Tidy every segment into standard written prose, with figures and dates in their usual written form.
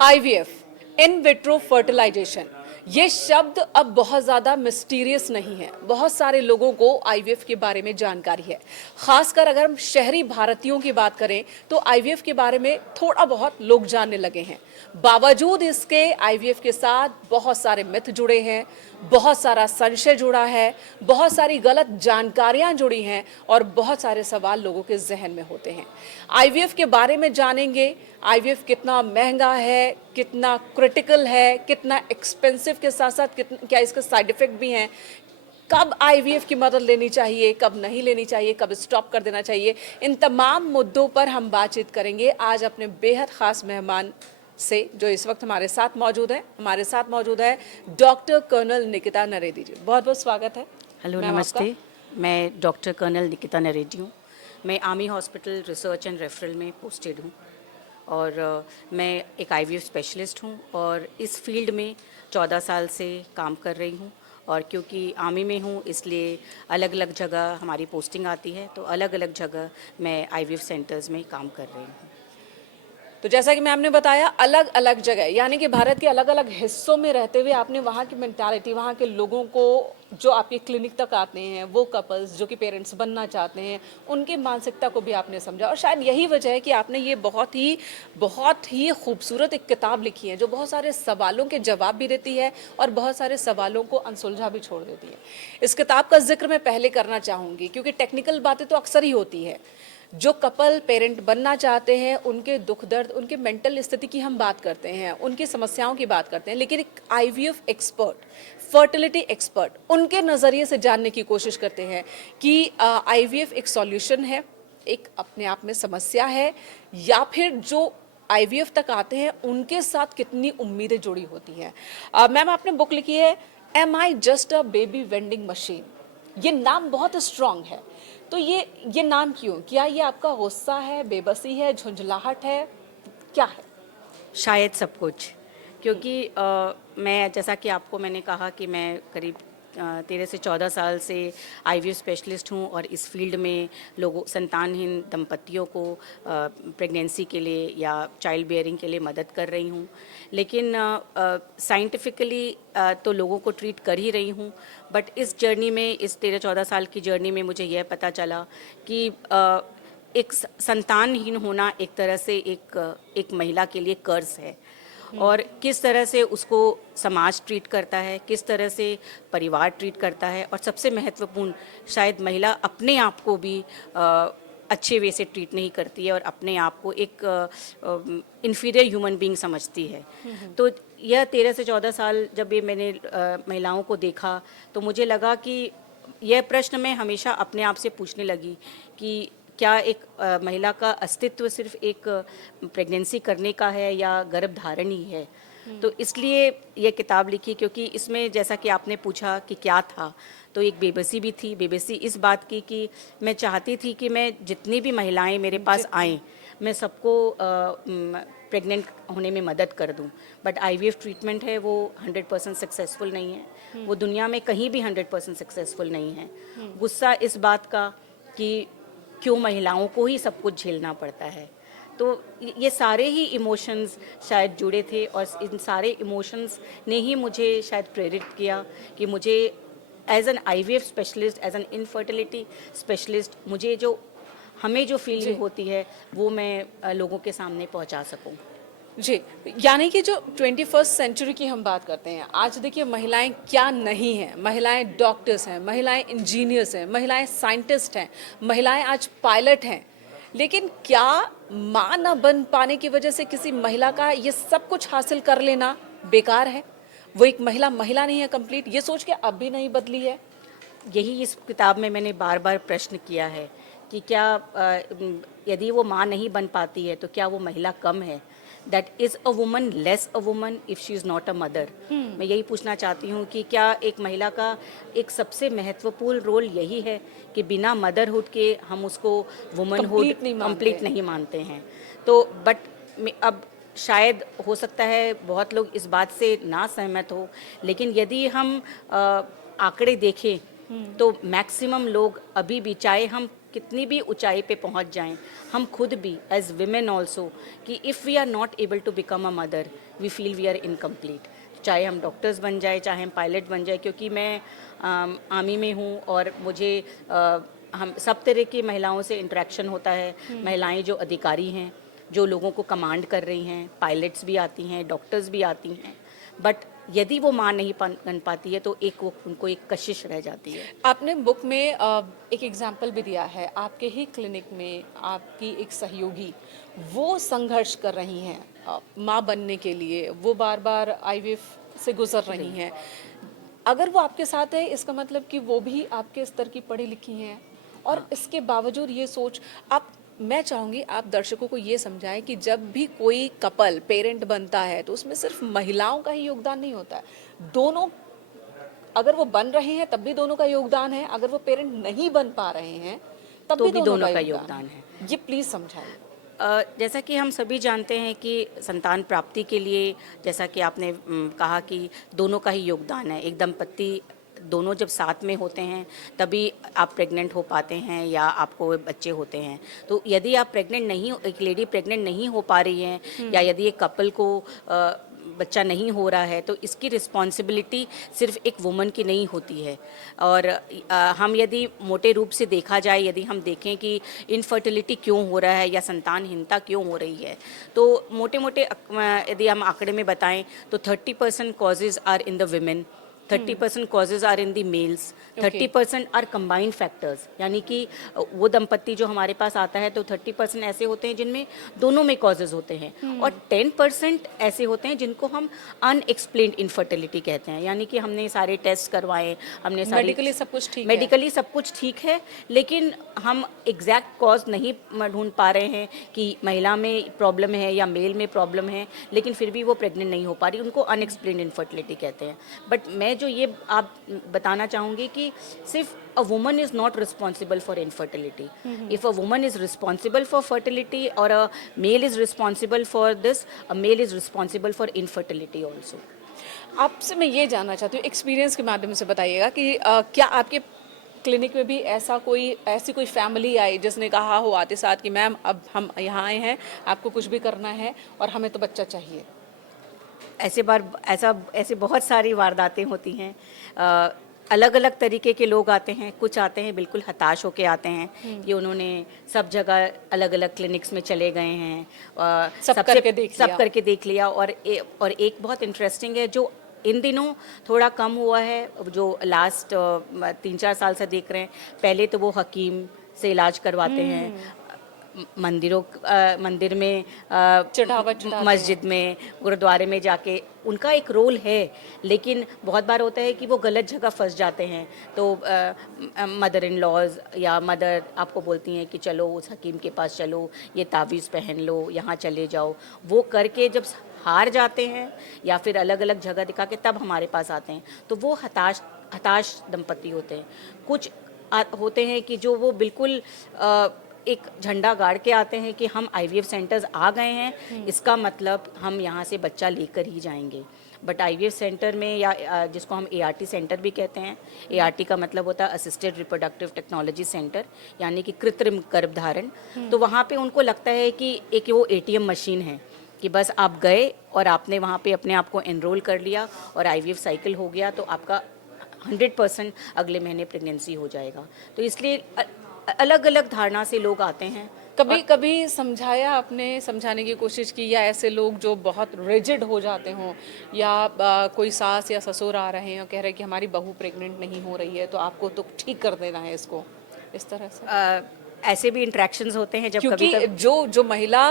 IVF in vitro fertilisation, ये शब्द अब बहुत ज़्यादा मिस्टीरियस नहीं है। बहुत सारे लोगों को आईवीएफ के बारे में जानकारी है। खासकर अगर हम शहरी भारतीयों की बात करें तो आईवीएफ के बारे में थोड़ा बहुत लोग जानने लगे हैं। बावजूद इसके आईवीएफ के साथ बहुत सारे मिथ जुड़े हैं, बहुत सारा संशय जुड़ा है, बहुत सारी गलत जानकारियां जुड़ी हैं और बहुत सारे सवाल लोगों के जहन में होते हैं। आईवीएफ के बारे में जानेंगे, आईवीएफ कितना महंगा है, कितना क्रिटिकल है, कितना एक्सपेंसिव के साथ साथ क्या इसके साइड इफेक्ट भी हैं, कब आईवीएफ की मदद लेनी चाहिए, कब नहीं लेनी चाहिए, कब स्टॉप कर देना चाहिए, इन तमाम मुद्दों पर हम बातचीत करेंगे आज अपने बेहद खास मेहमान से जो इस वक्त हमारे साथ मौजूद है। हमारे साथ मौजूद है डॉक्टर कर्नल निकिता नरेदी जी। बहुत बहुत स्वागत है। हेलो, नमस्ते। मैं डॉक्टर कर्नल निकिता नरेदी हूँ। मैं army hospital research and referral में पोस्टेड हूँ और मैं एक आईवीएफ स्पेशलिस्ट हूँ और इस फील्ड में 14 साल से काम कर रही हूँ। और क्योंकि आर्मी में हूँ इसलिए अलग अलग जगह हमारी पोस्टिंग आती है, तो अलग अलग जगह मैं आईवीएफ सेंटर्स में काम कर रही हूँ। तो जैसा कि मैम ने बताया, अलग अलग जगह यानी कि भारत के अलग अलग हिस्सों में रहते हुए आपने वहाँ की मेंटालिटी, वहाँ के लोगों को जो आपके क्लिनिक तक आते हैं, वो कपल्स जो कि पेरेंट्स बनना चाहते हैं, उनकी मानसिकता को भी आपने समझा। और शायद यही वजह है कि आपने ये बहुत ही खूबसूरत एक किताब लिखी है जो बहुत सारे सवालों के जवाब भी देती है और बहुत सारे सवालों को अनसुलझा भी छोड़ देती है। इस किताब का जिक्र मैं पहले करना चाहूँगी क्योंकि टेक्निकल बातें तो अक्सर ही होती है। जो कपल पेरेंट बनना चाहते हैं उनके दुख दर्द, उनके मेंटल स्थिति की हम बात करते हैं, उनकी समस्याओं की बात करते हैं, लेकिन एक आईवीएफ एक्सपर्ट, फर्टिलिटी एक्सपर्ट, उनके नज़रिए से जानने की कोशिश करते हैं कि आईवीएफ एक सॉल्यूशन है, एक अपने आप में समस्या है, या फिर जो आईवीएफ तक आते हैं उनके साथ कितनी उम्मीदें जुड़ी होती हैं। मैम, आपने बुक लिखी है am I just a baby vending machine. ये नाम बहुत स्ट्रांग है, तो ये नाम क्यों? क्या ये आपका गुस्सा है, बेबसी है, झुंझलाहट है, क्या है? शायद सब कुछ, क्योंकि मैं जैसा कि आपको मैंने कहा कि मैं करीब 13 से 14 साल से आईवीएफ स्पेशलिस्ट हूँ और इस फील्ड में लोगों, संतानहीन दंपतियों को प्रेगनेंसी के लिए या चाइल्ड बेयरिंग के लिए मदद कर रही हूँ। लेकिन साइंटिफिकली तो लोगों को ट्रीट कर ही रही हूँ, बट इस जर्नी में, इस 13-14 साल की जर्नी में मुझे यह पता चला कि एक संतानहीन होना एक तरह से एक महिला के लिए कर्ज है और किस तरह से उसको समाज ट्रीट करता है, किस तरह से परिवार ट्रीट करता है, और सबसे महत्वपूर्ण शायद महिला अपने आप को भी अच्छे वे से ट्रीट नहीं करती है और अपने आप को एक इन्फीरियर ह्यूमन बीइंग समझती है। तो यह 13 से 14 साल जब ये मैंने महिलाओं को देखा तो मुझे लगा कि यह प्रश्न मैं हमेशा अपने आप से पूछने लगी कि क्या एक महिला का अस्तित्व सिर्फ एक प्रेगनेंसी करने का है या गर्भधारण ही है। तो इसलिए ये किताब लिखी, क्योंकि इसमें जैसा कि आपने पूछा कि क्या था, तो एक बेबसी भी थी। बेबसी इस बात की कि मैं चाहती थी कि मैं जितनी भी महिलाएं मेरे पास आएँ, मैं सबको प्रेग्नेंट होने में मदद कर दूं। बट आईवीएफ ट्रीटमेंट है वो 100% सक्सेसफुल नहीं है, वो दुनिया में कहीं भी 100% सक्सेसफुल नहीं है। गुस्सा इस बात का कि क्यों महिलाओं को ही सब कुछ झेलना पड़ता है। तो ये सारे ही इमोशंस शायद जुड़े थे और इन सारे इमोशंस ने ही मुझे शायद प्रेरित किया कि मुझे as an IVF specialist, as an infertility specialist, मुझे जो हमें जो फीलिंग होती है वो मैं लोगों के सामने पहुंचा सकूं। जी, यानी कि जो 21st सेंचुरी की हम बात करते हैं, आज देखिए महिलाएं क्या नहीं हैं। महिलाएं डॉक्टर्स हैं, महिलाएं इंजीनियर्स हैं, महिलाएं साइंटिस्ट हैं, महिलाएं आज पायलट हैं। लेकिन क्या माँ न बन पाने की वजह से किसी महिला का ये सब कुछ हासिल कर लेना बेकार है? वो एक महिला नहीं है कंप्लीट, ये सोच के अब भी नहीं बदली है? यही इस किताब में मैंने बार बार प्रश्न किया है कि क्या यदि वो माँ नहीं बन पाती है तो क्या वो महिला कम है? That is a woman less a woman if she is not a mother. मैं यही पूछना चाहती हूँ कि क्या एक महिला का एक सबसे महत्वपूर्ण रोल यही है कि बिना मदरहुड के हम उसको वुमनहुड कंप्लीट नहीं मानते हैं? तो बट अब शायद हो सकता है बहुत लोग इस बात से ना सहमत हो, लेकिन यदि हम आंकड़े देखें तो मैक्सिमम लोग अभी भी, चाहे हम कितनी भी ऊंचाई पे पहुंच जाएं, हम खुद भी एज विमेन ऑल्सो कि if we are not able to become a mother we feel we are incomplete. चाहे हम डॉक्टर्स बन जाए, चाहे हम पायलट बन जाए, क्योंकि मैं आर्मी में हूँ और मुझे हम सब तरह की महिलाओं से इंटरेक्शन होता है। महिलाएं जो अधिकारी हैं, जो लोगों को कमांड कर रही हैं, पायलट्स भी आती हैं, डॉक्टर्स भी आती हैं, बट यदि वो माँ नहीं बन पाती है तो एक वो उनको एक कशिश रह जाती है। आपने बुक में एक एग्जाम्पल भी दिया है, आपके ही क्लिनिक में आपकी एक सहयोगी वो संघर्ष कर रही हैं माँ बनने के लिए, वो बार बार आईवीएफ से गुजर रही हैं। अगर वो आपके साथ है इसका मतलब कि वो भी आपके स्तर की पढ़ी लिखी हैं, और इसके बावजूद ये सोच आप, मैं चाहूँगी आप दर्शकों को ये समझाएं कि जब भी कोई कपल पेरेंट बनता है तो उसमें सिर्फ महिलाओं का ही योगदान नहीं होता है, दोनों, अगर वो बन रहे हैं तब भी दोनों का योगदान है, अगर वो पेरेंट नहीं बन पा रहे हैं तब तो भी दोनों का योगदान है। है। ये प्लीज समझाइए। जैसा कि हम सभी जानते हैं कि संतान प्राप्ति के लिए, जैसा कि आपने कहा कि दोनों का ही योगदान है। एक दंपत्ति दोनों जब साथ में होते हैं तभी आप प्रेग्नेंट हो पाते हैं या आपको बच्चे होते हैं। तो यदि आप प्रेग्नेंट नहीं, एक लेडी प्रेग्नेंट नहीं हो पा रही है या यदि एक कपल को बच्चा नहीं हो रहा है, तो इसकी रिस्पॉन्सिबिलिटी सिर्फ एक वुमन की नहीं होती है। और हम यदि मोटे रूप से देखा जाए, यदि हम देखें कि इनफर्टिलिटी क्यों हो रहा है या संतानहीनता क्यों हो रही है, तो मोटे मोटे यदि हम आंकड़े में बताएं तो 30% causes are in the women, 30% causes are in the males, 30% are combined factors. यानी कि वो दंपत्ति जो हमारे पास आता है तो 30% ऐसे होते हैं जिनमें दोनों में कॉजेज होते हैं, और 10% ऐसे होते हैं जिनको हम अनएक्सप्लेन्ड इनफर्टिलिटी कहते हैं। यानी कि हमने सारे टेस्ट करवाए, हमने सारी मेडिकली सब कुछ ठीक है, मेडिकली सब कुछ ठीक है, लेकिन हम एग्जैक्ट कॉज नहीं ढूंढ पा रहे हैं कि महिला में प्रॉब्लम है या मेल में प्रॉब्लम है, लेकिन फिर भी वो प्रेग्नेंट नहीं हो पा रही, उनको अनएक्सप्लेन्ड इनफर्टिलिटी कहते हैं। बट मैं जो ये आप बताना चाहूँगी कि सिर्फ a woman is not responsible for infertility. If a woman is responsible for fertility or a male is responsible for this, a male is responsible for infertility also. आपसे मैं ये जानना चाहती हूँ, एक्सपीरियंस के माध्यम से बताइएगा कि क्या आपके क्लिनिक में भी ऐसी कोई फैमिली आई जिसने कहा हो आते साथ कि मैम अब हम यहाँ आए हैं, आपको कुछ भी करना है और हमें तो बच्चा चाहिए? ऐसे बहुत सारी वारदातें होती हैं। अलग अलग तरीके के लोग आते हैं। कुछ आते हैं बिल्कुल हताश होके आते हैं कि उन्होंने सब जगह अलग अलग क्लिनिक्स में चले गए हैं, सब करके देख लिया। और एक बहुत इंटरेस्टिंग है जो इन दिनों थोड़ा कम हुआ है, जो लास्ट 3-4 साल से देख रहे हैं। पहले तो वो हकीम से इलाज करवाते हैं, मंदिर में, मस्जिद में, गुरुद्वारे में जाके, उनका एक रोल है, लेकिन बहुत बार होता है कि वो गलत जगह फंस जाते हैं। तो मदर इन लॉज या मदर आपको बोलती हैं कि चलो उस हकीम के पास चलो, ये तावीज़ पहन लो, यहाँ चले जाओ। वो करके जब हार जाते हैं या फिर अलग अलग जगह दिखा के तब हमारे पास आते हैं, तो वो हताश दंपति होते हैं। कुछ होते हैं कि जो वो बिल्कुल एक झंडा गाड़ के आते हैं कि हम आईवीएफ सेंटर्स आ गए हैं, इसका मतलब हम यहाँ से बच्चा लेकर ही जाएंगे। बट आईवीएफ सेंटर में, या जिसको हम एआरटी सेंटर भी कहते हैं, एआरटी का मतलब होता है असिस्टेड रिप्रोडक्टिव टेक्नोलॉजी सेंटर, यानी कि कृत्रिम गर्भधारण। तो वहाँ पे उनको लगता है कि एक वो एटीएम मशीन है कि बस आप गए और आपने वहाँ पे अपने आप को एनरोल कर लिया और आईवीएफ साइकिल हो गया तो आपका 100% अगले महीने प्रेगनेंसी हो जाएगा। तो इसलिए अलग अलग धारणा से लोग आते हैं। कभी समझाया आपने, समझाने की कोशिश की, या ऐसे लोग जो बहुत रिजिड हो जाते हों, या कोई सास या ससुर आ रहे हैं और कह रहे हैं कि हमारी बहू प्रेग्नेंट नहीं हो रही है तो आपको तो ठीक कर देना है इसको, इस तरह से? ऐसे भी इंटरेक्शंस होते हैं जब क्योंकि जो महिला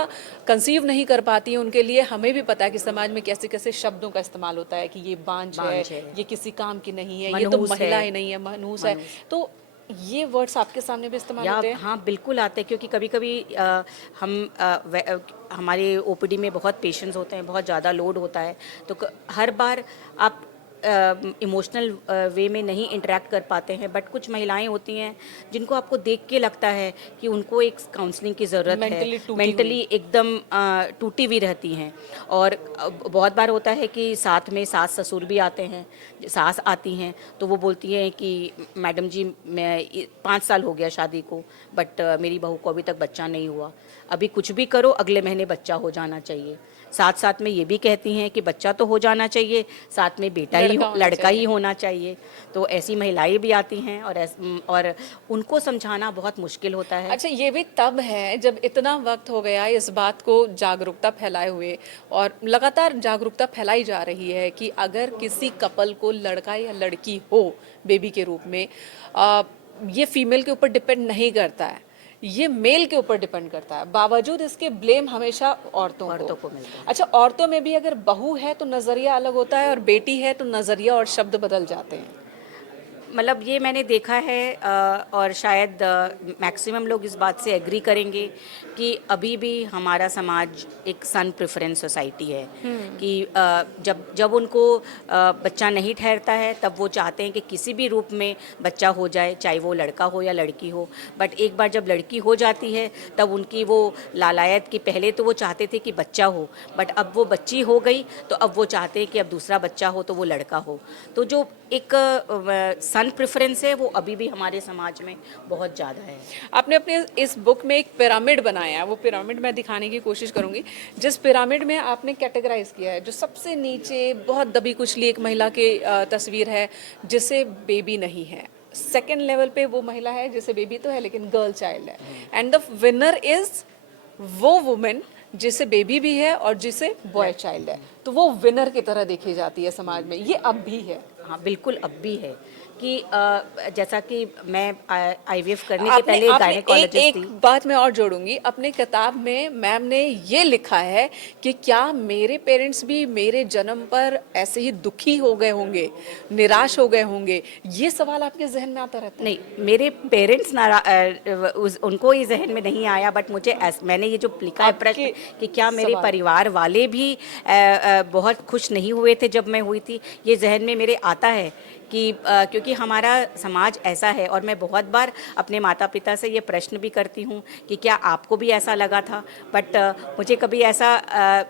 कंसीव नहीं कर पाती है उनके लिए हमें भी पता है कि समाज में कैसे कैसे शब्दों का इस्तेमाल होता है कि ये बांझ है, ये किसी काम की नहीं है, ये तो महिला ही नहीं है, मनहूस है। तो ये वर्ड्स आपके सामने भी इस्तेमाल होते हैं? हाँ, बिल्कुल आते हैं, क्योंकि कभी कभी हमारे ओपीडी में बहुत पेशेंट्स होते हैं, बहुत ज़्यादा लोड होता है, तो हर बार आप इमोशनल वे में नहीं इंटरेक्ट कर पाते हैं, बट कुछ महिलाएं होती हैं जिनको आपको देख के लगता है कि उनको एक काउंसलिंग की ज़रूरत है, Mentally टूटी मेंटली एकदम टूटी हुई रहती हैं। और बहुत बार होता है कि साथ में सास ससुर भी आते हैं, सास आती हैं तो वो बोलती हैं कि मैडम जी मैं 5 साल हो गया शादी को, बट मेरी बहू को अभी तक बच्चा नहीं हुआ। अभी कुछ भी करो अगले महीने बच्चा हो जाना चाहिए। साथ साथ में ये भी कहती हैं कि बच्चा तो हो जाना चाहिए, साथ में लड़का ही होना चाहिए। तो ऐसी महिलाएं भी आती हैं और उनको समझाना बहुत मुश्किल होता है। अच्छा, ये भी तब है जब इतना वक्त हो गया इस बात को जागरूकता फैलाए हुए, और लगातार जागरूकता फैलाई जा रही है कि अगर किसी कपल को लड़का या लड़की हो बेबी के रूप में, ये फीमेल के ऊपर डिपेंड नहीं करता है, ये मेल के ऊपर डिपेंड करता है। बावजूद इसके ब्लेम हमेशा औरतों को मिलता है। अच्छा, औरतों में भी अगर बहू है तो नज़रिया अलग होता है, और बेटी है तो नज़रिया और शब्द बदल जाते हैं। मतलब ये मैंने देखा है और शायद मैक्सिमम लोग इस बात से एग्री करेंगे कि अभी भी हमारा समाज एक सन प्रेफरेंस सोसाइटी है कि जब जब उनको बच्चा नहीं ठहरता है तब वो चाहते हैं कि किसी भी रूप में बच्चा हो जाए, चाहे वो लड़का हो या लड़की हो। बट एक बार जब लड़की हो जाती है तब उनकी वो लालायत कि पहले तो वो चाहते थे कि बच्चा हो, बट अब वो बच्ची हो गई तो अब वो चाहते हैं कि अब दूसरा बच्चा हो तो वो लड़का हो। तो जो एक सन प्रेफरेंस है वो अभी भी हमारे समाज में बहुत ज़्यादा है। आपने अपने इस बुक में एक पिरामिड बनाया है, वो पिरामिड मैं दिखाने की कोशिश करूंगी। जिस पिरामिड में आपने कैटेगराइज किया है, जो सबसे नीचे बहुत दबी कुचली एक महिला की तस्वीर है जिसे बेबी नहीं है। सेकेंड लेवल पे वो महिला है जिसे बेबी तो है लेकिन गर्ल चाइल्ड है, एंड द विनर इज वो वुमेन जिसे बेबी भी है और जिसे बॉय चाइल्ड है। तो वो विनर की तरह देखी जाती है समाज में, ये अब भी है। हाँ बिल्कुल अब भी है कि जैसा कि मैं आईवीएफ करने के आपने पहले आपने गायनेकोलॉजिस्ट एक थी। बात मैं और जोड़ूंगी, अपने किताब में मैम ने ये लिखा है कि क्या मेरे पेरेंट्स भी मेरे जन्म पर ऐसे ही दुखी हो गए होंगे, निराश हो गए होंगे, ये सवाल आपके जहन में आता रहता है? नहीं, मेरे पेरेंट्स उनको ये जहन में नहीं आया, बट मैंने ये जो लिखा है प्रश्न कि क्या मेरे परिवार वाले भी बहुत खुश नहीं हुए थे जब मैं हुई थी, ये जहन में मेरे आता है कि क्योंकि हमारा समाज ऐसा है। और मैं बहुत बार अपने माता पिता से ये प्रश्न भी करती हूँ कि क्या आपको भी ऐसा लगा था, बट मुझे कभी ऐसा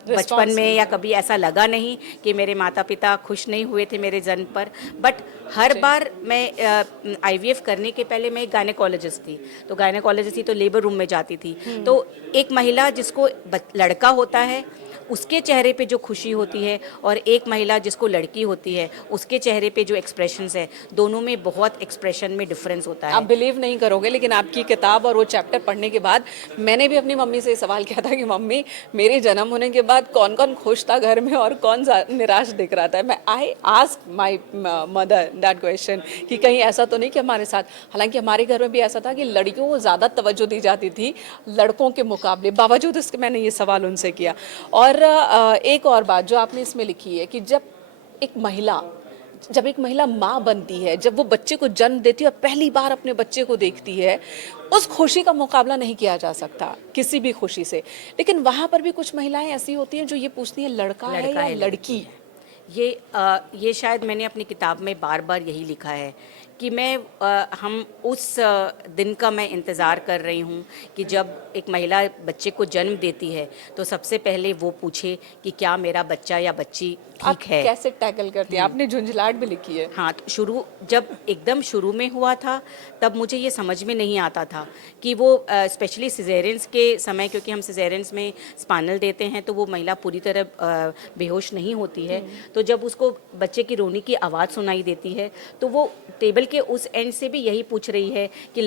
बचपन में या कभी ऐसा लगा नहीं कि मेरे माता पिता खुश नहीं हुए थे मेरे जन्म पर। बट हर बार मैं आईवीएफ करने के पहले मैं एक गायनेकोलॉजिस्ट थी, तो गायनेकोलॉजिस्ट थी तो लेबर रूम में जाती थी, तो एक महिला जिसको लड़का होता है उसके चेहरे पे जो खुशी होती है और एक महिला जिसको लड़की होती है उसके चेहरे पे जो एक्सप्रेशंस है, दोनों में बहुत एक्सप्रेशन में डिफरेंस होता है। आप बिलीव नहीं करोगे, लेकिन आपकी किताब और वो चैप्टर पढ़ने के बाद मैंने भी अपनी मम्मी से सवाल किया था कि मम्मी मेरे जन्म होने के बाद कौन कौन खुश था घर में और कौन निराश दिख रहा था। मैं I ask my mother that question कि कहीं ऐसा तो नहीं कि हमारे साथ, हालांकि हमारे घर में भी ऐसा था कि लड़कियों को ज़्यादा तवज्जो दी जाती थी लड़कों के मुकाबले, बावजूद इसके मैंने ये सवाल उनसे किया। और एक और बात जो आपने इसमें लिखी है कि जब एक महिला माँ बनती है, जब वो बच्चे को जन्म देती है और पहली बार अपने बच्चे को देखती है, उस खुशी का मुकाबला नहीं किया जा सकता किसी भी खुशी से। लेकिन वहाँ पर भी कुछ महिलाएं ऐसी होती हैं जो ये पूछती हैं लड़का है या लड़की। ये शायद मैंने अपनी किताब में बार बार यही लिखा है कि हम उस दिन का मैं इंतज़ार कर रही हूँ कि जब एक महिला बच्चे को जन्म देती है तो सबसे पहले वो पूछे कि क्या मेरा बच्चा या बच्ची ठीक है। कैसे टैकल करती है? आपने झुंझलाहट भी लिखी है। हाँ, तो जब एकदम शुरू में हुआ था तब मुझे ये समझ में नहीं आता था कि वो स्पेशली सिजेरियंस के समय, क्योंकि हम सिजेरियंस में स्पाइनल देते हैं तो वो महिला पूरी तरह बेहोश नहीं होती है, तो जब उसको बच्चे की रोने की आवाज़ सुनाई देती है तो वो टेबल के उस एंड से भी यही पूछ रही है कि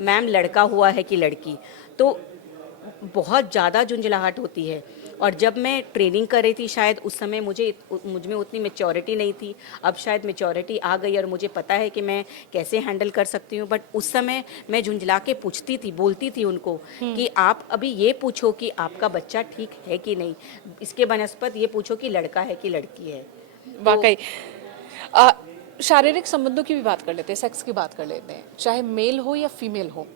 मैम लड़का हुआ है कि लड़की। तो बहुत ज़्यादा झुंझलाहट होती है। और जब मैं ट्रेनिंग कर रही थी शायद उस समय मुझ में उतनी मैच्योरिटी नहीं थी, अब शायद मैच्योरिटी आ गई और मुझे पता है कि मैं कैसे हैंडल कर सकती हूँ। बट उस समय मैं झुंझला के पूछती थी, बोलती थी उनको कि आप अभी ये पूछो कि आपका बच्चा ठीक है कि नहीं, इसके बनस्पत ये पूछो कि लड़का है कि लड़की है। वाकई शारीरिक संबंधों की भी बात कर लेते हैं, सेक्स की बात कर लेते हैं, चाहे मेल हो या फीमेल हो।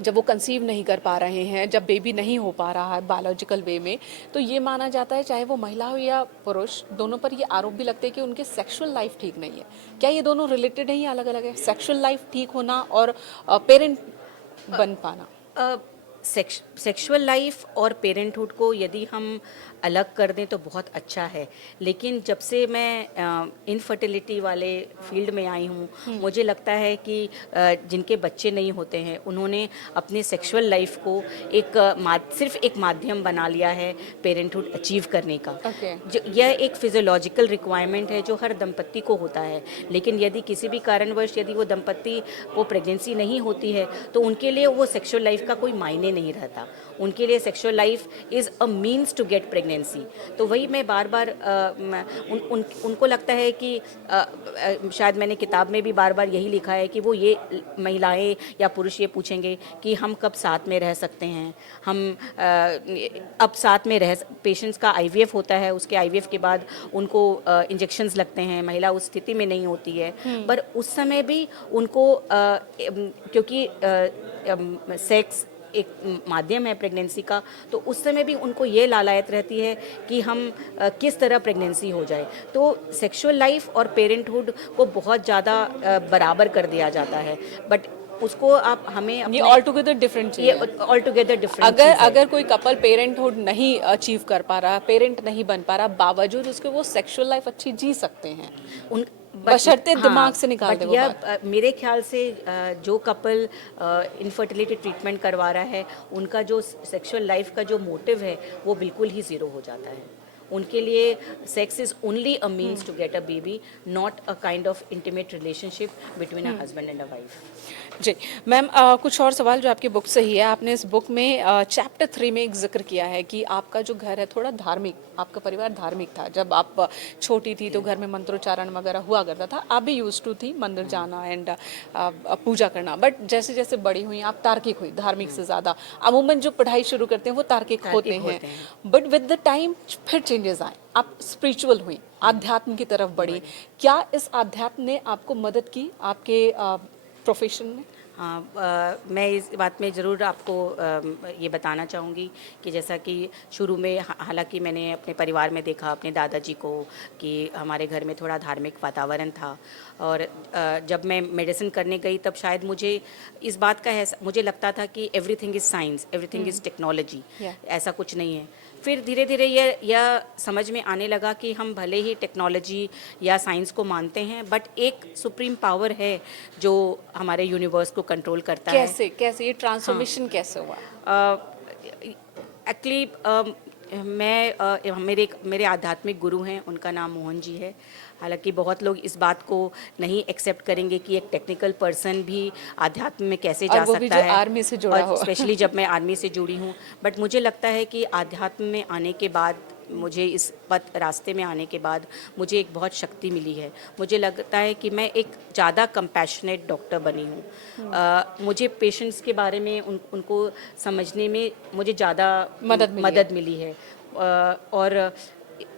जब वो कंसीव नहीं कर पा रहे हैं, जब बेबी नहीं हो पा रहा है बायोलॉजिकल वे में, तो ये माना जाता है, चाहे वो महिला हो या पुरुष, दोनों पर ये आरोप भी लगते हैं कि उनकी सेक्सुअल लाइफ ठीक नहीं है। क्या ये दोनों रिलेटेड है या अलग अलग है, सेक्सुअल लाइफ ठीक होना और पेरेंट बन पाना? सेक्सुअल लाइफ और पेरेंटहुड को यदि हम अलग कर दें तो बहुत अच्छा है, लेकिन जब से मैं इनफर्टिलिटी वाले फील्ड में आई हूँ, मुझे लगता है कि जिनके बच्चे नहीं होते हैं उन्होंने अपने सेक्सुअल लाइफ को सिर्फ एक माध्यम बना लिया है पेरेंटहुड अचीव करने का। Okay. जो यह एक फिजियोलॉजिकल रिक्वायरमेंट है जो हर दंपत्ति को होता है, लेकिन यदि किसी भी कारणवश यदि वो दंपत्ति को प्रेगनेंसी नहीं होती है तो उनके लिए वो सेक्सुअल लाइफ का कोई मायने नहीं रहता। उनके लिए sexual life is a means to get pregnancy. तो वही मैं बार बार उनको लगता है कि शायद मैंने किताब में भी बार बार यही लिखा है कि वो ये महिलाएं या पुरुष ये पूछेंगे कि हम कब साथ में रह सकते हैं, हम अब साथ में रह, पेशेंट्स का आईवीएफ होता है, उसके आईवीएफ के बाद उनको इंजेक्शंस लगते हैं, महिला उस स्थिति में नहीं होती है, पर उस समय भी उनको क्योंकि सेक्स एक माध्यम है प्रेगनेंसी का, तो उस समय भी उनको ये लालायत रहती है कि हम किस तरह प्रेगनेंसी हो जाए। तो सेक्सुअल लाइफ और पेरेंटहुड को बहुत ज़्यादा बराबर कर दिया जाता है, बट उसको आप हमें ये ऑल टुगेदर डिफरेंट चीज़ है। ऑल टुगेदर डिफरेंट अगर कोई कपल पेरेंटहुड नहीं अचीव कर पा रहा, पेरेंट नहीं बन पा रहा, बावजूद उसके वो सेक्सुअल लाइफ अच्छी जी सकते हैं, उन बशर्ते दिमाग से निकाल दे वो बात। मेरे ख्याल से जो कपल इनफर्टिलिटी ट्रीटमेंट करवा रहा है उनका जो सेक्सुअल लाइफ का जो मोटिव है वो बिल्कुल ही ज़ीरो हो जाता है। उनके लिए sex is only a means to get a baby, not a kind of intimate relationship between a husband and a wife. जी मैम, कुछ और सवाल जो आपकी बुक से ही है। आपने इस बुक में चैप्टर 3 में एक जिक्र किया है कि आपका जो घर है थोड़ा धार्मिक, आपका परिवार धार्मिक था। जब आप छोटी थी तो घर में मंत्रोच्चारण वगैरह हुआ करता था, आप भी यूज टू थी मंदिर जाना एंड पूजा करना, बट जैसे जैसे बड़ी हुई आप तार्किक हुई, धार्मिक से ज़्यादा। अमूमन जो पढ़ाई शुरू करते हैं वो तार्किक होते हैं, बट विद द टाइम फिर चेंजेस आए, आप स्पिरिचुअल हुई, आध्यात्म की तरफ बढ़ी। क्या इस आध्यात्म ने आपको मदद की आपके प्रोफेशन में? हाँ, मैं इस बात में ज़रूर आपको ये बताना चाहूँगी कि जैसा कि शुरू में हालांकि मैंने अपने परिवार में देखा अपने दादाजी को कि हमारे घर में थोड़ा धार्मिक वातावरण था, और जब मैं मेडिसिन करने गई तब शायद मुझे इस बात का मुझे लगता था कि everything is science, everything is technology, ऐसा कुछ नहीं है। फिर धीरे धीरे यह समझ में आने लगा कि हम भले ही टेक्नोलॉजी या साइंस को मानते हैं, बट एक सुप्रीम पावर है जो हमारे यूनिवर्स को कंट्रोल करता है। कैसे ये ट्रांसफॉर्मेशन कैसे हुआ? एक्चुअली मेरे आध्यात्मिक गुरु हैं, उनका नाम मोहन जी है। हालांकि बहुत लोग इस बात को नहीं एक्सेप्ट करेंगे कि एक टेक्निकल पर्सन भी आध्यात्म में कैसे जा सकता है, आर्मी से जुड़ा हो, स्पेशली जब मैं आर्मी से जुड़ी हूँ। बट मुझे लगता है कि आध्यात्म में आने के बाद, मुझे इस रास्ते में आने के बाद मुझे एक बहुत शक्ति मिली है। मुझे लगता है कि मैं एक ज़्यादा कंपैशनेट डॉक्टर बनी हूँ। मुझे पेशेंट्स के बारे में उनको समझने में मुझे ज़्यादा मदद मिली है। और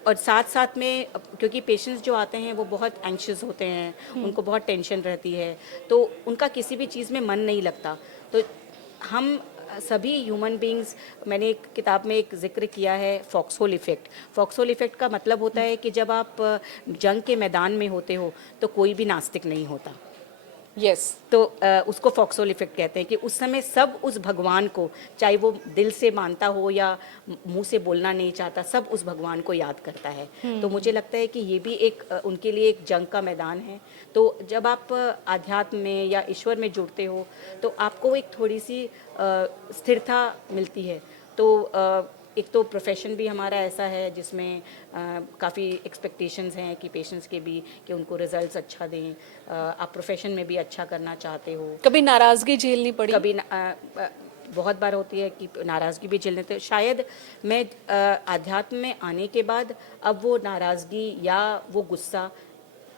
साथ साथ में क्योंकि पेशेंट्स जो आते हैं वो बहुत एंग्शियस होते हैं, उनको बहुत टेंशन रहती है, तो उनका किसी भी चीज़ में मन नहीं लगता। तो हम सभी ह्यूमन बींग्स, मैंने एक किताब में एक जिक्र किया है फॉक्सहोल इफ़ेक्ट। फॉक्सहोल इफ़ेक्ट का मतलब होता है कि जब आप जंग के मैदान में होते हो तो कोई भी नास्तिक नहीं होता। यस तो उसको फॉक्सहोल इफेक्ट कहते हैं कि उस समय सब उस भगवान को, चाहे वो दिल से मानता हो या मुंह से बोलना नहीं चाहता, सब उस भगवान को याद करता है। तो मुझे लगता है कि ये भी एक उनके लिए एक जंग का मैदान है। तो जब आप आध्यात्म में या ईश्वर में जुड़ते हो तो आपको एक थोड़ी सी स्थिरता मिलती है। तो एक तो प्रोफेशन भी हमारा ऐसा है जिसमें काफ़ी एक्सपेक्टेशंस हैं कि पेशेंट्स के भी कि उनको रिजल्ट्स अच्छा दें। आप प्रोफेशन में भी अच्छा करना चाहते हो। कभी नाराज़गी झेलनी पड़ी? कभी बहुत बार होती है कि नाराज़गी भी झेलने। तो शायद मैं आध्यात्म में आने के बाद अब वो नाराज़गी या वो गुस्सा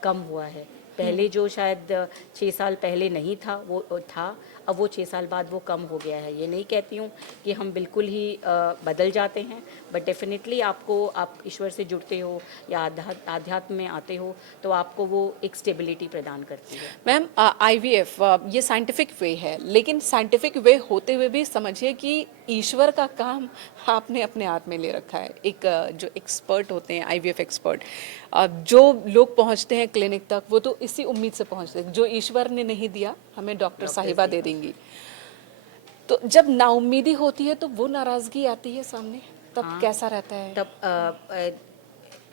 कम हुआ है। पहले जो शायद 6 साल पहले नहीं था वो था, अब वो 6 साल बाद वो कम हो गया है। ये नहीं कहती हूँ कि हम बिल्कुल ही बदल जाते हैं, बट डेफिनेटली आपको, आप ईश्वर से जुड़ते हो या आध्यात्म में आते हो तो आपको वो एक स्टेबिलिटी प्रदान करती है। मैम, आईवीएफ ये साइंटिफिक वे है, लेकिन साइंटिफिक वे होते हुए भी समझिए कि ईश्वर का काम आपने अपने हाथ में ले रखा है। एक जो एक्सपर्ट होते हैं, आईवीएफ एक्सपर्ट, जो लोग पहुंचते हैं क्लिनिक तक, वो तो इसी उम्मीद से पहुंचते हैं, जो ईश्वर ने नहीं दिया हमें डॉक्टर साहिबा दे देंगी। तो जब नाउम्मीदी होती है तो वो नाराज़गी आती है सामने, तब हाँ, कैसा रहता है? तब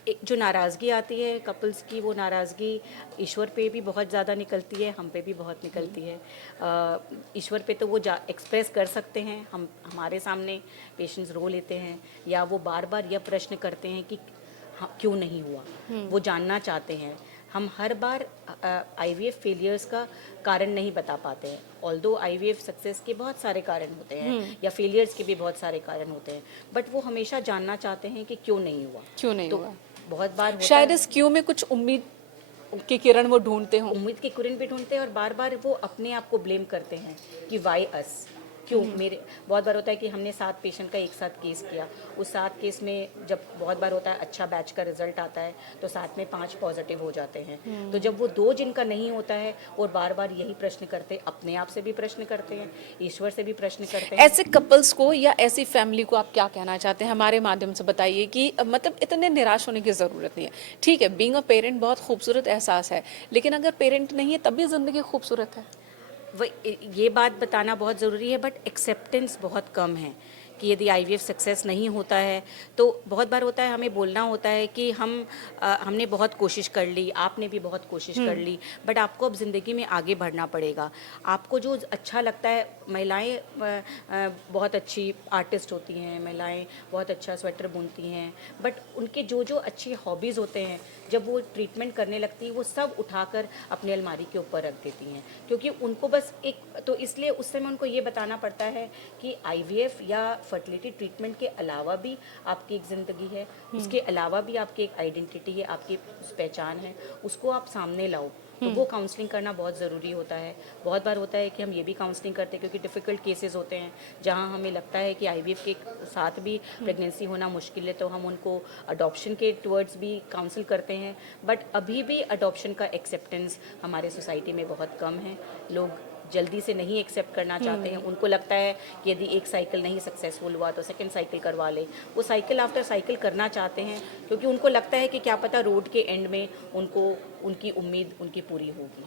एक जो नाराज़गी आती है कपल्स की, वो नाराज़गी ईश्वर पे भी बहुत ज़्यादा निकलती है, हम पे भी बहुत निकलती है। ईश्वर पे तो वो एक्सप्रेस कर सकते हैं, हम हमारे सामने पेशेंट्स रो लेते हैं, या वो बार बार यह प्रश्न करते हैं कि हाँ, क्यों नहीं हुआ, वो जानना चाहते हैं। हम हर बार आईवीएफ फेलियर्स का कारण नहीं बता पाते हैं। ऑल्दो आईवीएफ सक्सेस के बहुत सारे कारण होते हैं या फेलियर्स के भी बहुत सारे कारण होते हैं, बट वो हमेशा जानना चाहते हैं कि क्यों नहीं हुआ। क्यों नहीं तो हुआ? बहुत बार होता शायद है, इस क्यों में कुछ उम्मीद की किरण वो ढूंढते हों। उम्मीद की किरण भी ढूंढते हैं और बार बार वो अपने आप को ब्लेम करते हैं कि वाई अस, क्यों मेरे। बहुत बार होता है कि हमने 7 पेशेंट का एक साथ केस किया, उस 7 केस में जब बहुत बार होता है अच्छा बैच का रिजल्ट आता है तो 7 में 5 पॉजिटिव हो जाते हैं। तो जब वो 2 जिनका नहीं होता है और बार बार यही प्रश्न करते, अपने आप से भी प्रश्न करते हैं, ईश्वर से भी प्रश्न करते हैं। ऐसे कपल्स को या ऐसी फैमिली को आप क्या कहना चाहते हैं? हमारे माध्यम से बताइए कि मतलब इतने निराश होने की ज़रूरत नहीं है। ठीक है, बीइंग अ पेरेंट बहुत खूबसूरत एहसास है, लेकिन अगर पेरेंट नहीं है तब भी ज़िंदगी खूबसूरत है। ये बात बताना बहुत ज़रूरी है, बट एक्सेप्टेंस बहुत कम है कि यदि आईवीएफ सक्सेस नहीं होता है तो बहुत बार होता है हमें बोलना होता है कि हमने बहुत कोशिश कर ली, आपने भी बहुत कोशिश कर ली, बट आपको अब ज़िंदगी में आगे बढ़ना पड़ेगा। आपको जो अच्छा लगता है, महिलाएं बहुत अच्छी आर्टिस्ट होती हैं, महिलाएं बहुत अच्छा स्वेटर बुनती हैं, बट उनके जो जो अच्छी हॉबीज़ होते हैं जब वो ट्रीटमेंट करने लगती है वो सब उठाकर अपनी अलमारी के ऊपर रख देती हैं, क्योंकि उनको बस एक, तो इसलिए उस समय उनको ये बताना पड़ता है कि आईवीएफ या फर्टिलिटी ट्रीटमेंट के अलावा भी आपकी एक ज़िंदगी है, उसके अलावा भी आपकी एक आइडेंटिटी है, आपकी पहचान है, उसको आप सामने लाओ। तो वो काउंसलिंग करना बहुत ज़रूरी होता है। बहुत बार होता है कि हम ये भी काउंसलिंग करते हैं क्योंकि डिफ़िकल्ट केसेस होते हैं जहाँ हमें लगता है कि आईवीएफ के साथ भी प्रेगनेंसी होना मुश्किल है, तो हम उनको अडॉप्शन के टुवर्ड्स भी काउंसिल करते हैं। बट अभी भी अडॉप्शन का एक्सेप्टेंस हमारे सोसाइटी में बहुत कम है। लोग जल्दी से नहीं एक्सेप्ट करना चाहते हैं, उनको लगता है कि यदि एक साइकिल नहीं सक्सेसफुल हुआ तो सेकंड साइकिल करवा ले। वो साइकिल आफ्टर साइकिल करना चाहते हैं क्योंकि उनको लगता है कि क्या पता रोड के एंड में उनको उनकी उम्मीद उनकी पूरी होगी।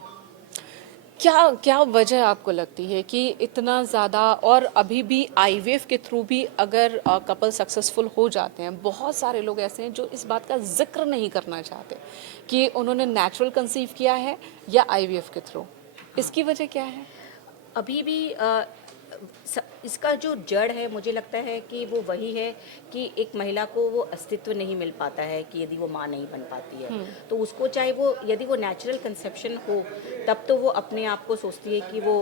क्या क्या वजह आपको लगती है कि इतना ज़्यादा, और अभी भी आईवीएफ के थ्रू भी अगर कपल सक्सेसफुल हो जाते हैं, बहुत सारे लोग ऐसे हैं जो इस बात का जिक्र नहीं करना चाहते कि उन्होंने नेचुरल कंसीव किया है या आईवीएफ के थ्रू। इसकी वजह क्या है? अभी भी इसका जो जड़ है मुझे लगता है कि वो वही है कि एक महिला को वो अस्तित्व नहीं मिल पाता है कि यदि वो माँ नहीं बन पाती है तो उसको, चाहे वो यदि वो नेचुरल कंसेप्शन हो तब तो वो अपने आप को सोचती है कि वो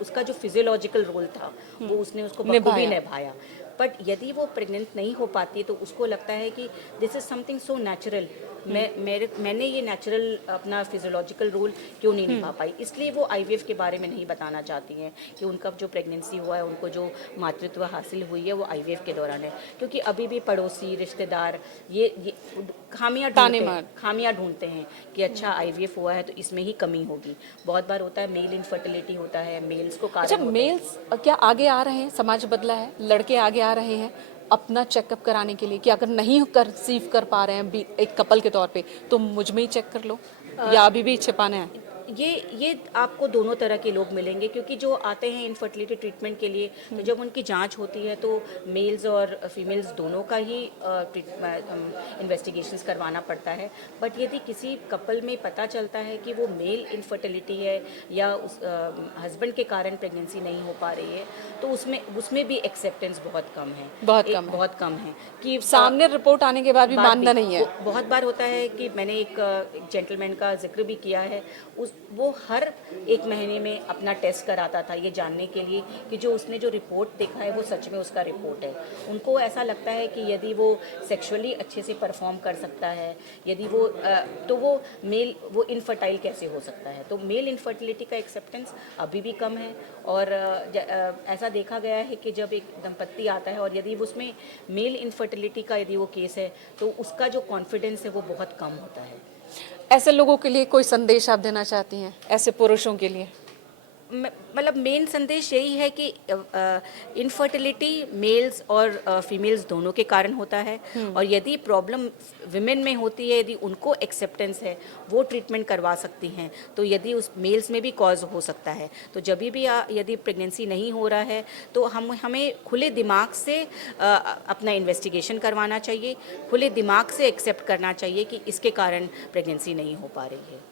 उसका जो फिजियोलॉजिकल रोल था वो उसने उसको बखूबी निभाया। बट यदि वो प्रेग्नेंट नहीं हो पाती तो उसको लगता है कि this is something so natural, मैंने ये नेचुरल अपना फिजियोलॉजिकल रोल क्यों नहीं निभा पाई, इसलिए वो आईवीएफ के बारे में नहीं बताना चाहती हैं कि उनका जो प्रेगनेंसी हुआ है, उनको जो मातृत्व हासिल हुई है वो आईवीएफ के दौरान है। क्योंकि अभी भी पड़ोसी रिश्तेदार ये खामियां ढूंढते हैं कि अच्छा आईवीएफ हुआ है तो इसमें ही कमी होगी। बहुत बार होता है मेल इनफर्टिलिटी होता है, मेल्स को कारण अच्छा, होता है। मेल्स क्या आगे आ रहे हैं? समाज बदला है, लड़के आगे आ रहे हैं अपना चेकअप कराने के लिए कि अगर नहीं कंसीव कर पा रहे हैं एक कपल के तौर पे तो मुझ में ही चेक कर लो, या अभी भी छिपाना है? ये आपको दोनों तरह के लोग मिलेंगे, क्योंकि जो आते हैं इनफर्टिलिटी ट्रीटमेंट के लिए तो जब उनकी जांच होती है तो मेल्स और फीमेल्स दोनों का ही इन्वेस्टिगेशंस करवाना पड़ता है। बट यदि किसी कपल में पता चलता है कि वो मेल इनफर्टिलिटी है या उस हस्बैंड के कारण प्रेगनेंसी नहीं हो पा रही है तो उसमें भी एक्सेप्टेंस बहुत कम है, बहुत कम है कि सामने रिपोर्ट आने के बाद भी मानना नहीं है। बहुत बार होता है कि मैंने एक जेंटलमैन का जिक्र भी किया है, वो हर एक महीने में अपना टेस्ट कराता था ये जानने के लिए कि जो उसने जो रिपोर्ट देखा है वो सच में उसका रिपोर्ट है। उनको ऐसा लगता है कि यदि वो सेक्सुअली अच्छे से परफॉर्म कर सकता है, यदि वो तो वो इनफर्टाइल कैसे हो सकता है। तो मेल इनफर्टिलिटी का एक्सेप्टेंस अभी भी कम है। और ऐसा देखा गया है कि जब एक दंपत्ति आता है और यदि उसमें मेल इनफर्टिलिटी का यदि वो केस है तो उसका जो कॉन्फिडेंस है वो बहुत कम होता है। ऐसे लोगों के लिए कोई संदेश आप देना चाहती हैं, ऐसे पुरुषों के लिए? मतलब मेन संदेश यही है कि इनफर्टिलिटी मेल्स और फीमेल्स दोनों के कारण होता है। और यदि प्रॉब्लम विमेन में होती है, यदि उनको एक्सेप्टेंस है, वो ट्रीटमेंट करवा सकती हैं। तो यदि उस मेल्स में भी कॉज हो सकता है, तो जब भी यदि प्रेगनेंसी नहीं हो रहा है तो हमें खुले दिमाग से अपना इन्वेस्टिगेशन करवाना चाहिए, खुले दिमाग से एक्सेप्ट करना चाहिए कि इसके कारण प्रेगनेंसी नहीं हो पा रही है।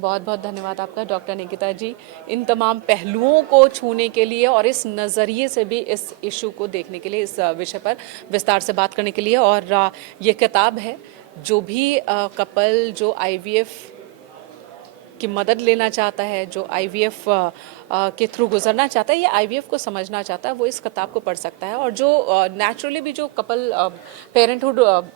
बहुत बहुत धन्यवाद आपका डॉक्टर निकिता जी, इन तमाम पहलुओं को छूने के लिए और इस नज़रिए से भी इस इशू को देखने के लिए, इस विषय पर विस्तार से बात करने के लिए। और ये किताब है, जो भी कपल जो आईवीएफ की मदद लेना चाहता है, जो आईवीएफ के थ्रू गुजरना चाहता है, ये आईवीएफ को समझना चाहता है, वो इस किताब को पढ़ सकता है। और जो नेचुरली भी जो कपल पेरेंटहुड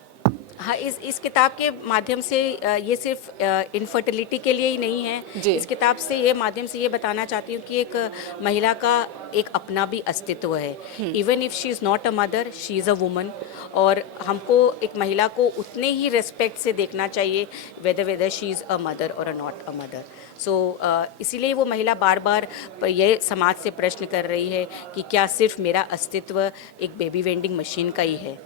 हाँ, इस किताब के माध्यम से ये सिर्फ इनफर्टिलिटी के लिए ही नहीं है। जी। इस किताब से ये माध्यम से ये बताना चाहती हूँ कि एक महिला का एक अपना भी अस्तित्व है। Even if she is not a mother, she is a woman. और हमको एक महिला को उतने ही रेस्पेक्ट से देखना चाहिए, whether she is a mother और अ नॉट अ मदर। सो इसीलिए वो महिला बार बार ये समाज से प्रश्न कर रही है कि क्या सिर्फ मेरा अस्तित्व एक बेबी वेंडिंग मशीन का ही है।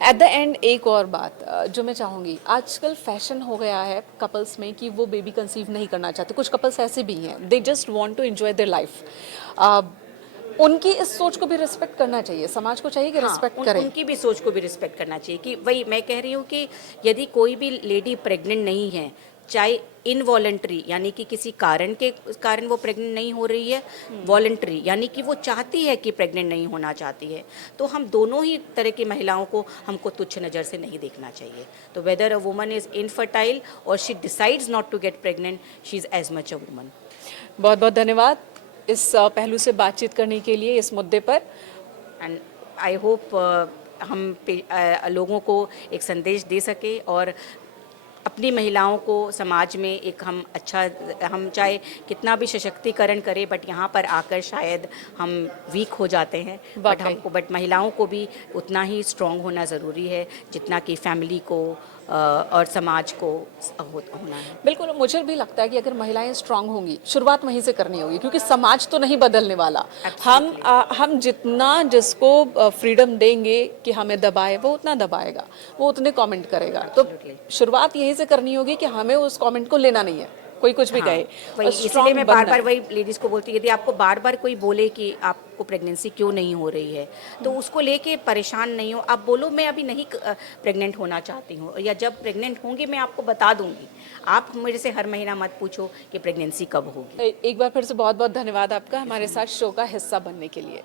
एट द एंड एक और बात जो मैं चाहूँगी, आजकल फैशन हो गया है कपल्स में कि वो बेबी कंसीव नहीं करना चाहते। कुछ कपल्स ऐसे भी हैं, they just want to enjoy their life. उनकी इस सोच को भी रिस्पेक्ट करना चाहिए, समाज को चाहिए कि रिस्पेक्ट करें। उनकी भी सोच को भी रिस्पेक्ट करना चाहिए कि वही मैं कह रही हूँ कि यदि कोई भी लेडी प्रेग्नेंट नहीं है, चाहे इनवॉलेंट्री यानी कि किसी कारण वो प्रेग्नेंट नहीं हो रही है, वॉलेंट्री यानी कि वो चाहती है कि प्रेग्नेंट नहीं होना चाहती है, तो हम दोनों ही तरह की महिलाओं को हमको तुच्छ नज़र से नहीं देखना चाहिए। तो whether a woman is infertile और she decides not to get pregnant, she is as much a woman. बहुत बहुत धन्यवाद इस पहलू से बातचीत करने के लिए, इस मुद्दे पर। एंड आई होप लोगों को एक संदेश दे सके और अपनी महिलाओं को समाज में एक हम चाहे कितना भी सशक्तिकरण करें, बट यहाँ पर आकर शायद हम वीक हो जाते हैं। बट महिलाओं को भी उतना ही स्ट्रांग होना ज़रूरी है जितना कि फैमिली को और समाज को होना है। बिल्कुल, मुझे भी लगता है कि अगर महिलाएं स्ट्रांग होंगी, शुरुआत वहीं से करनी होगी, क्योंकि समाज तो नहीं बदलने वाला। हम जितना जिसको फ्रीडम देंगे कि हमें दबाए, वो उतना दबाएगा, वो उतने कमेंट करेगा। तो शुरुआत यहीं से करनी होगी कि हमें उस कमेंट को लेना नहीं है, कोई कुछ भी कहे। वही इसलिए मैं बार बार वही लेडीज़ को बोलती हूँ, यदि आपको बार बार कोई बोले कि आपको प्रेगनेंसी क्यों नहीं हो रही है, तो उसको लेके परेशान नहीं हो। आप बोलो मैं अभी नहीं प्रेग्नेंट होना चाहती हूँ, या जब प्रेग्नेंट होंगी मैं आपको बता दूंगी। आप मेरे से हर महीना मत पूछो कि प्रेगनेंसी कब होगी। एक बार फिर से बहुत बहुत धन्यवाद आपका हमारे साथ शो का हिस्सा बनने के लिए।